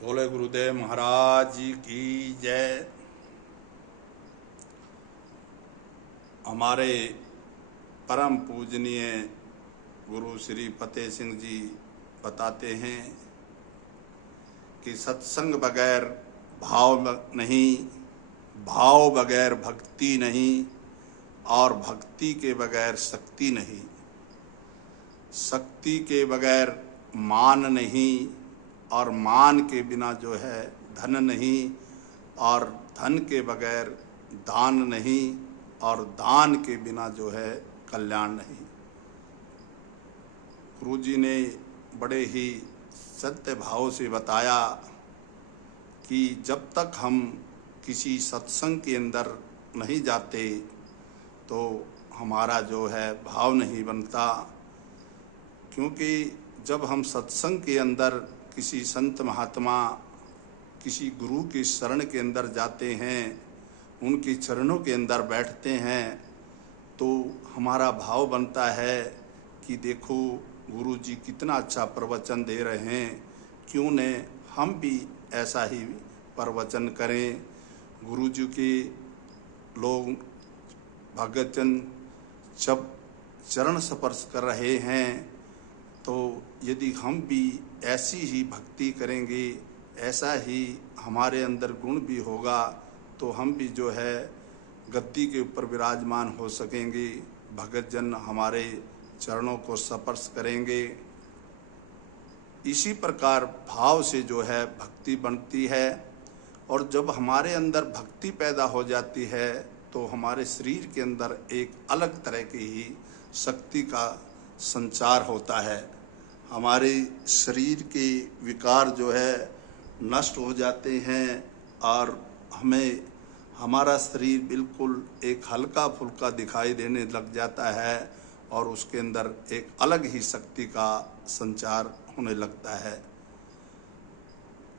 बोले गुरुदेव महाराज जी की जय। हमारे परम पूजनीय गुरु श्री फतेह सिंह जी बताते हैं कि सत्संग बगैर भाव नहीं, भाव बगैर भक्ति नहीं और भक्ति के बगैर शक्ति नहीं, शक्ति के बगैर मान नहीं और मान के बिना जो है धन नहीं और धन के बगैर दान नहीं और दान के बिना जो है कल्याण नहीं। गुरु जी ने बड़े ही सत्य भाव से बताया कि जब तक हम किसी सत्संग के अंदर नहीं जाते तो हमारा जो है भाव नहीं बनता, क्योंकि जब हम सत्संग के अंदर किसी संत महात्मा किसी गुरु की शरण के अंदर जाते हैं, उनके चरणों के अंदर बैठते हैं तो हमारा भाव बनता है कि देखो गुरु जी कितना अच्छा प्रवचन दे रहे हैं, क्यों न हम भी ऐसा ही प्रवचन करें। गुरु जी के लोग भगतजन जब चरण स्पर्श कर रहे हैं तो यदि हम भी ऐसी ही भक्ति करेंगे, ऐसा ही हमारे अंदर गुण भी होगा तो हम भी जो है गद्दी के ऊपर विराजमान हो सकेंगे, भगतजन हमारे चरणों को स्पर्श करेंगे। इसी प्रकार भाव से जो है भक्ति बनती है और जब हमारे अंदर भक्ति पैदा हो जाती है तो हमारे शरीर के अंदर एक अलग तरह की ही शक्ति का संचार होता है। हमारे शरीर के विकार जो है नष्ट हो जाते हैं और हमें हमारा शरीर बिल्कुल एक हल्का फुल्का दिखाई देने लग जाता है और उसके अंदर एक अलग ही शक्ति का संचार होने लगता है।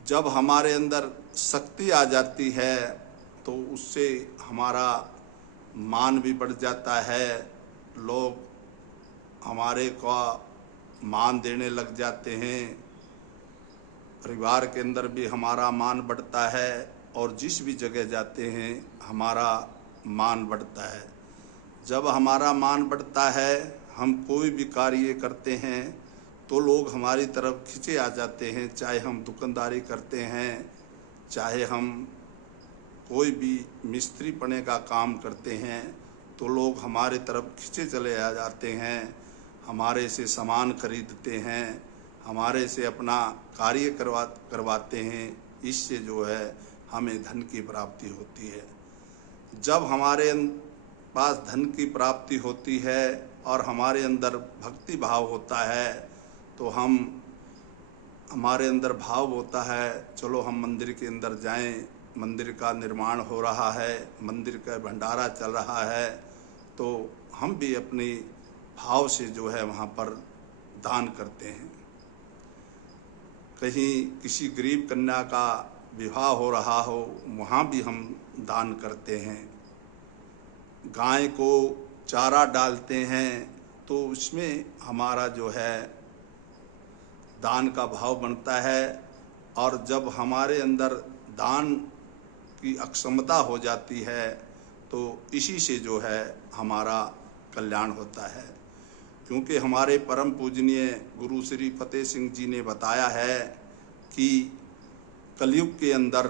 जब हमारे अंदर शक्ति आ जाती है तो उससे हमारा मान भी बढ़ जाता है, लोग हमारे को मान देने लग जाते हैं, परिवार के अंदर भी हमारा मान बढ़ता है और जिस भी जगह जाते हैं हमारा मान बढ़ता है। जब हमारा मान बढ़ता है, हम कोई भी कार्य करते हैं तो लोग हमारी तरफ खिंचे आ जाते हैं, चाहे हम दुकानदारी करते हैं, चाहे हम कोई भी मिस्त्री पने का काम करते हैं तो लोग हमारे तरफ खिंचे चले आ जाते हैं, हमारे से सामान खरीदते हैं, हमारे से अपना कार्य करवाते हैं। इससे जो है हमें धन की प्राप्ति होती है। जब हमारे पास धन की प्राप्ति होती है और हमारे अंदर भक्ति भाव होता है तो हमारे अंदर भाव होता है चलो हम मंदिर के अंदर जाएं, मंदिर का निर्माण हो रहा है, मंदिर का भंडारा चल रहा है तो हम भी अपनी भाव से जो है वहाँ पर दान करते हैं। कहीं किसी गरीब कन्या का विवाह हो रहा हो वहाँ भी हम दान करते हैं। गाय को चारा डालते हैं तो उसमें हमारा जो है दान का भाव बनता है और जब हमारे अंदर दान की अक्षमता हो जाती है तो इसी से जो है हमारा कल्याण होता है। क्योंकि हमारे परम पूजनीय गुरु श्री फतेह सिंह जी ने बताया है कि कलयुग के अंदर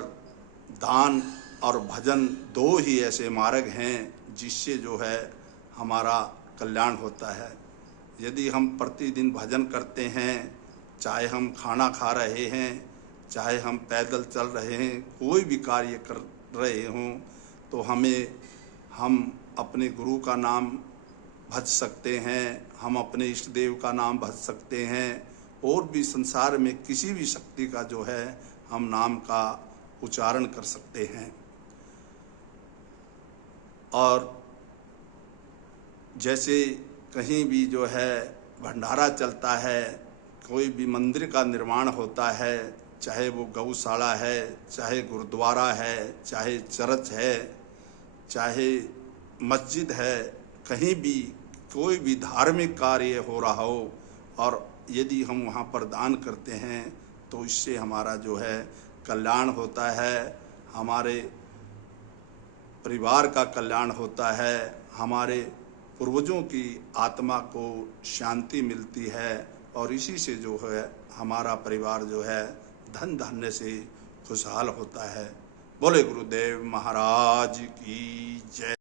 दान और भजन दो ही ऐसे मार्ग हैं जिससे जो है हमारा कल्याण होता है। यदि हम प्रतिदिन भजन करते हैं, चाहे हम खाना खा रहे हैं, चाहे हम पैदल चल रहे हैं, कोई भी कार्य कर रहे हों तो हम अपने गुरु का नाम भज सकते हैं, हम अपने इष्ट देव का नाम भज सकते हैं और भी संसार में किसी भी शक्ति का जो है हम नाम का उच्चारण कर सकते हैं। और जैसे कहीं भी जो है भंडारा चलता है, कोई भी मंदिर का निर्माण होता है, चाहे वो गौशाला है, चाहे गुरुद्वारा है, चाहे चर्च है, चाहे मस्जिद है, कहीं भी कोई भी धार्मिक कार्य हो रहा हो और यदि हम वहाँ पर दान करते हैं तो इससे हमारा जो है कल्याण होता है, हमारे परिवार का कल्याण होता है, हमारे पूर्वजों की आत्मा को शांति मिलती है और इसी से जो है हमारा परिवार जो है धन धान्य से खुशहाल होता है। बोले गुरुदेव महाराज की जय।